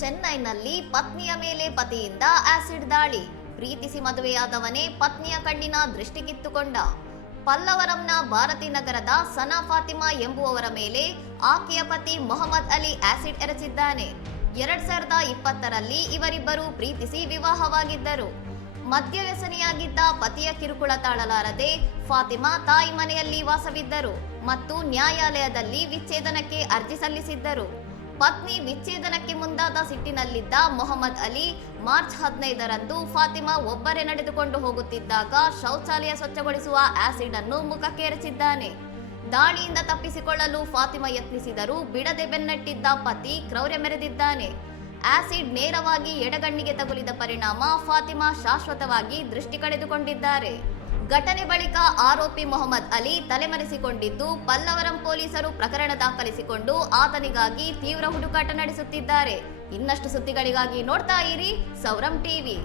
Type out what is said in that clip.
ಚೆನ್ನೈನಲ್ಲಿ ಪತ್ನಿಯ ಮೇಲೆ ಪತಿಯಿಂದ ಆಸಿಡ್ ದಾಳಿ. ಪ್ರೀತಿಸಿ ಮದುವೆಯಾದವನೇ ಪತ್ನಿಯ ಕಣ್ಣಿನ ದೃಷ್ಟಿ ಕಿತ್ತುಕೊಂಡ. ಪಲ್ಲವರಂನ ಭಾರತೀನಗರದ ಸನಾ ಫಾತಿಮಾ ಎಂಬುವವರ ಮೇಲೆ ಆಕೆಯ ಪತಿ ಮೊಹಮ್ಮದ್ ಅಲಿ ಆಸಿಡ್ ಎರಚಿದ್ದಾನೆ. 2020ರಲ್ಲಿ ಇವರಿಬ್ಬರು ಪ್ರೀತಿಸಿ ವಿವಾಹವಾಗಿದ್ದರು. ಮದ್ಯವ್ಯಸನಿಯಾಗಿದ್ದ ಪತಿಯ ಕಿರುಕುಳ ತಾಳಲಾರದೆ ಫಾತಿಮಾ ತಾಯಿ ಮನೆಯಲ್ಲಿ ವಾಸವಿದ್ದರು ಮತ್ತು ನ್ಯಾಯಾಲಯದಲ್ಲಿ ವಿಚ್ಛೇದನಕ್ಕೆ ಅರ್ಜಿ ಸಲ್ಲಿಸಿದ್ದರು. ಪತ್ನಿ ವಿಚ್ಛೇದನಕ್ಕೆ ಮುಂದಾದ ಸಿಟ್ಟಿನಲ್ಲಿದ್ದ ಮೊಹಮ್ಮದ್ ಅಲಿ ಮಾರ್ಚ್ 15ರಂದು ಫಾತಿಮಾ ಒಬ್ಬರೇ ನಡೆದುಕೊಂಡು ಹೋಗುತ್ತಿದ್ದಾಗ ಶೌಚಾಲಯ ಸ್ವಚ್ಛಗೊಳಿಸುವ ಆಸಿಡ್ ಅನ್ನು ಮುಖಕ್ಕೆ ಎರಚಿದ್ದಾನೆ. ದಾಳಿಯಿಂದ ತಪ್ಪಿಸಿಕೊಳ್ಳಲು ಫಾತಿಮಾ ಯತ್ನಿಸಿದರೂ ಬಿಡದೆ ಬೆನ್ನಟ್ಟಿದ್ದ ಪತಿ ಕ್ರೌರ್ಯ ಮೆರೆದಿದ್ದಾನೆ. ಆಸಿಡ್ ನೇರವಾಗಿ ಎಡಗಣ್ಣಿಗೆ ತಗುಲಿದ ಪರಿಣಾಮ ಫಾತಿಮಾ ಶಾಶ್ವತವಾಗಿ ದೃಷ್ಟಿ ಕಳೆದುಕೊಂಡಿದ್ದಾರೆ. ಘಟನೆ ಬಳಿಕ ಆರೋಪಿ ಮೊಹಮ್ಮದ್ ಅಲಿ ತಲೆಮರೆಸಿಕೊಂಡಿದ್ದು, ಪಲ್ಲವರಂ ಪೊಲೀಸರು ಪ್ರಕರಣ ದಾಖಲಿಸಿಕೊಂಡು ಆತನಿಗಾಗಿ ತೀವ್ರ ಹುಡುಕಾಟ ನಡೆಸುತ್ತಿದ್ದಾರೆ. ಇನ್ನಷ್ಟು ಸುದ್ದಿಗಳಿಗಾಗಿ ನೋಡ್ತಾ ಇರಿ ಸೌರಂ ಟಿವಿ.